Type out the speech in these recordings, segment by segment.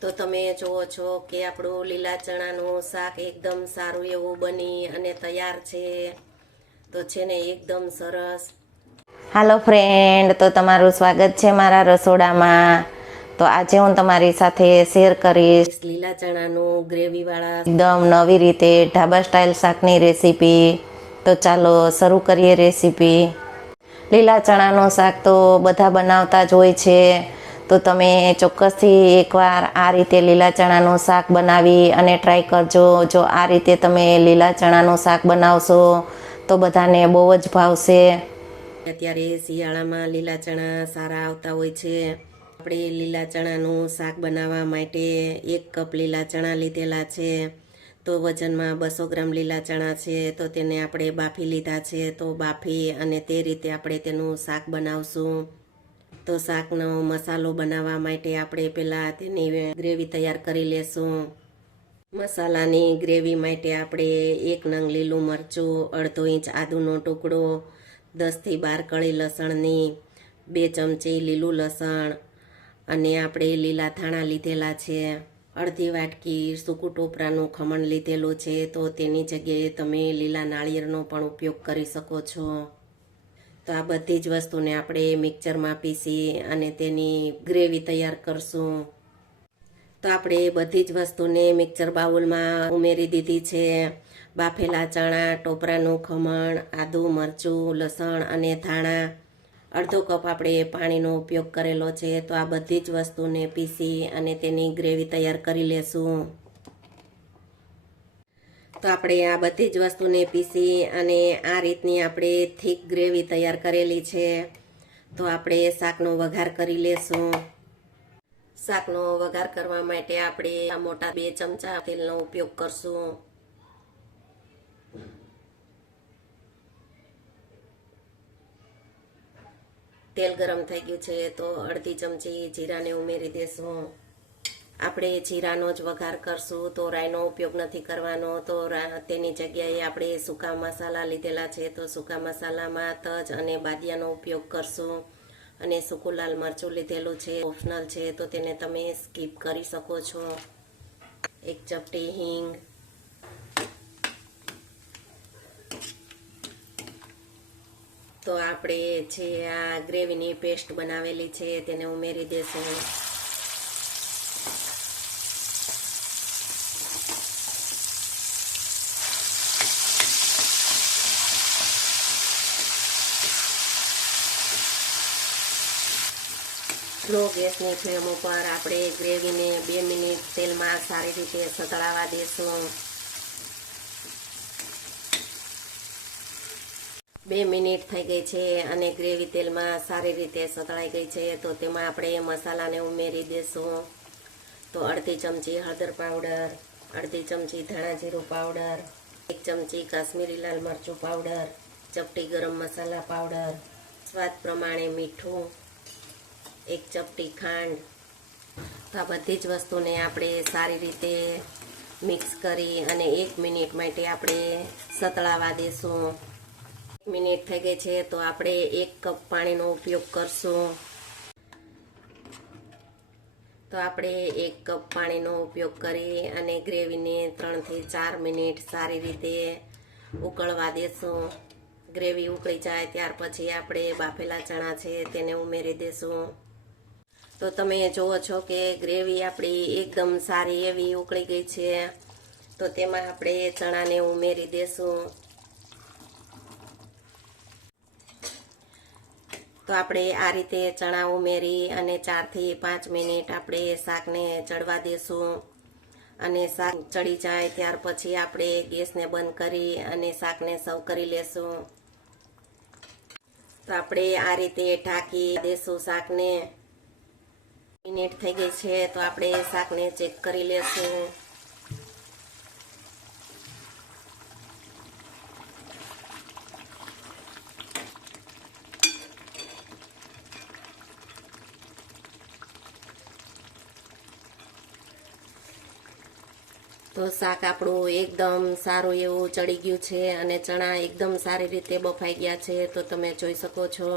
તો તમે જુઓ છો કે આપણું લીલા ચણાનું શાક એકદમ સારું એવું બની અને તૈયાર છે. તો છે ને એકદમ સરસ. હાલો ફ્રેન્ડ તો તમારું સ્વાગત છે મારા રસોડામાં. તો આજે હું તમારી સાથે શેર કરીશ. લીલા ચણાનું ગ્રેવીવાળા એકદમ નવી રીતે ઢાબા સ્ટાઇલ શાકની રેસીપી તો ચાલો શરૂ કરીએ રેસીપી લીલા ચણાનું શાક તો બધા બનાવતા જ હોય છે. તો તમે ચોક્કસથી એકવાર આ રીતે લીલા ચણાનું શાક બનાવી અને ટ્રાય કરજો. જો આ રીતે તમે લીલા ચણાનું શાક બનાવશો, તો બધાને બહુ જ ભાવશે. અત્યારે શિયાળામાં લીલા ચણા સારા આવતા હોય છે. આપણે લીલા ચણાનું શાક બનાવવા માટે એક કપ લીલા ચણા લીધેલા છે. તો વજનમાં બસો ગ્રામ લીલા ચણા છે, તો તેને આપણે બાફી લીધા છે. તો બાફી અને તે રીતે આપણે તેનું શાક બનાવશું. તો શાકનો મસાલો બનાવવા માટે આપણે પહેલાં તેની ગ્રેવી તૈયાર કરી લેશું. મસાલાની ગ્રેવી માટે આપણે એક નંગ લીલું મરચું, અડધો ઇંચ આદુનો ટુકડો દસથી બાર કળી લસણની, બે ચમચી લીલું લસણ અને આપણે લીલા ધાણા લીધેલા છે. અડધી વાટકી સૂકું ટોપરાનું ખમણ લીધેલું છે, તો તેની જગ્યાએ તમે લીલા નાળિયેરનો પણ ઉપયોગ કરી શકો છો. તો આ બધી જ વસ્તુને આપણે મિક્સરમાં પીસી અને તેની ગ્રેવી તૈયાર કરશું. તો આપણે બધી જ વસ્તુને મિક્સર બાઉલમાં ઉમેરી દીધી છે. બાફેલા ચણા, ટોપરાનું ખમણ, આદું, મરચું, લસણ અને ધાણા. અડધો કપ આપણે પાણીનો ઉપયોગ કરેલો છે. તો આ બધી જ વસ્તુને પીસી અને તેની ગ્રેવી તૈયાર કરી લેશું. તો આપણે આ બધી જ વસ્તુને પીસી અને આ રીતની આપણે થીક ગ્રેવી તૈયાર કરેલી છે. તો આપણે શાકનો વઘાર કરી લેશું. શાકનો વઘાર કરવા માટે આપણે આ મોટા બે ચમચા તેલનો ઉપયોગ કરશું. તેલ ગરમ થઈ ગયું છે તો અડધી ચમચી જીરાને ઉમેરી દેશું. આપણે જીરાનો જ વઘાર કરશું, તો રાઈનો ઉપયોગ નથી કરવાનો, તો તેની જગ્યાએ આપણે સૂકા મસાલા લીધેલા છે, તો સૂકા મસાલામાં તજ અને બાદિયાનો ઉપયોગ કરશું. અને સૂકું લાલ મરચું લીધેલું છે, ઓપ્શનલ છે, તો તેને તમે સ્કીપ કરી શકો છો. એક ચપટી હિંગ. તો આપણે જે આ ગ્રેવીની પેસ્ટ બનાવેલી છે, તેને ઉમેરી દેશું. લો ગેસની ફ્લેમ ઉપર આપણે ગ્રેવીને બે મિનિટ તેલમાં સારી રીતે સતળાવા દેશું. બે મિનિટ થઈ ગઈ છે અને ગ્રેવી તેલમાં સારી રીતે સતળાઈ ગઈ છે, તો તેમાં આપણે મસાલાને ઉમેરી દેશું. તો અડધી ચમચી હળદર પાવડર, અડધી ચમચી ધાણા જીરું પાવડર, એક ચમચી કાશ્મીરી લાલ મરચું પાવડર, ચપટી ગરમ મસાલા પાવડર, સ્વાદ પ્રમાણે મીઠું એક ચપટી ખાંડ. તો આ બધી જ વસ્તુને આપણે સારી રીતે મિક્સ કરી અને એક મિનિટ માટે આપણે સતળાવા દેશું. એક મિનિટ થઈ ગઈ છે તો આપણે એક કપ પાણીનો ઉપયોગ કરશું. તો આપણે એક કપ પાણીનો ઉપયોગ કરી અને ગ્રેવીને ત્રણથી ચાર મિનિટ સારી રીતે ઉકળવા દેશું. ગ્રેવી ઉકળી જાય ત્યાર પછી આપણે બાફેલા ચણા છે તેને ઉમેરી દેશું. તો તમે જુઓ છો કે ગ્રેવી આપણી એકદમ સારી એવી ઉકળી ગઈ છે. તો તેમાં આપણે ચણાને ઉમેરી દેશું. તો આપણે આ રીતે ચણા ઉમેરી અને ચારથી પાંચ મિનિટ આપણે શાકને ચડવા દેશું. અને શાક ચડી જાય ત્યાર પછી આપણે ગેસને બંધ કરી અને શાકને સર્વ કરી લેશું. તો આપણે આ રીતે ઢાંકી દેશું શાકને. મિનિટ થઈ ગઈ છે, તો આપણે શાકને ચેક કરી લેશું. તો શાક આપણું એકદમ સારું એવું ચડી ગયું છે અને ચણા એકદમ સારી રીતે બફાઈ ગયા છે, તો તમે જોઈ શકો છો.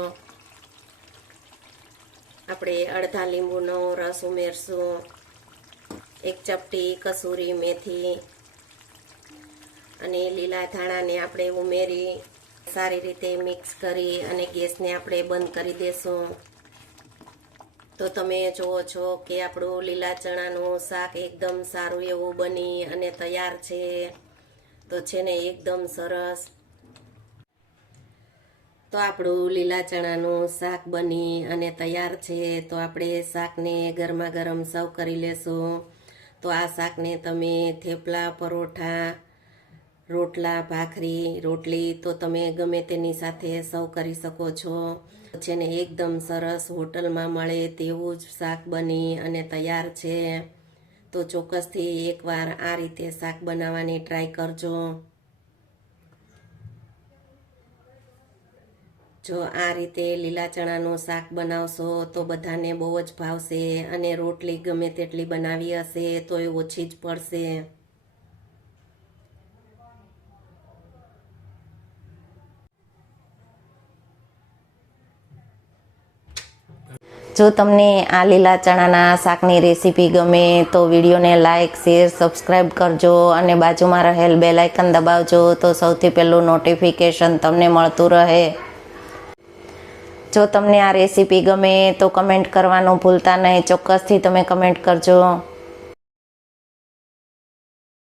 આપણે અડધા લીંબુનો રસ ઉમેરશું, એક ચપટી કસૂરી મેથી અને લીલા ધાણાને આપણે ઉમેરી સારી રીતે મિક્સ કરી અને ગેસને આપણે બંધ કરી દેશું. તો તમે જુઓ છો કે આપણું લીલા ચણાનું શાક એકદમ સારું એવું બની અને તૈયાર છે. તો છે ને એકદમ સરસ. તો આપણું લીલા ચણાનું શાક બની અને તૈયાર છે, તો આપણે શાકને ગરમા ગરમ સર્વ કરી લેશું. તો આ શાકને તમે થેપલા, પરોઠા, રોટલા, ભાખરી, રોટલી તો તમે ગમે તેની સાથે સર્વ કરી શકો છો. છે ને, એકદમ સરસ હોટલમાં મળે તેવું જ શાક બની અને તૈયાર છે. તો ચોક્કસથી એકવાર આ રીતે શાક બનાવવાની ટ્રાય કરજો. જો આ રીતે લીલા ચણાનું શાક બનાવશો તો બધાને બહુ જ ભાવશે અને રોટલી ગમે તેટલી બનાવી હશે તો એ ઓછી જ પડશે. જો તમને આ લીલા ચણાના શાકની રેસીપી ગમે તો વિડીયોને લાઇક શેર, સબસ્ક્રાઈબ કરજો અને બાજુમાં રહેલ બેલાઇકન દબાવજો તો સૌથી પહેલું નોટિફિકેશન તમને મળતું રહે. જો તમને આ રેસીપી ગમે તો કમેન્ટ કરવાનું ભૂલતા નહીં. ચોક્કસથી તમે કમેન્ટ કરજો.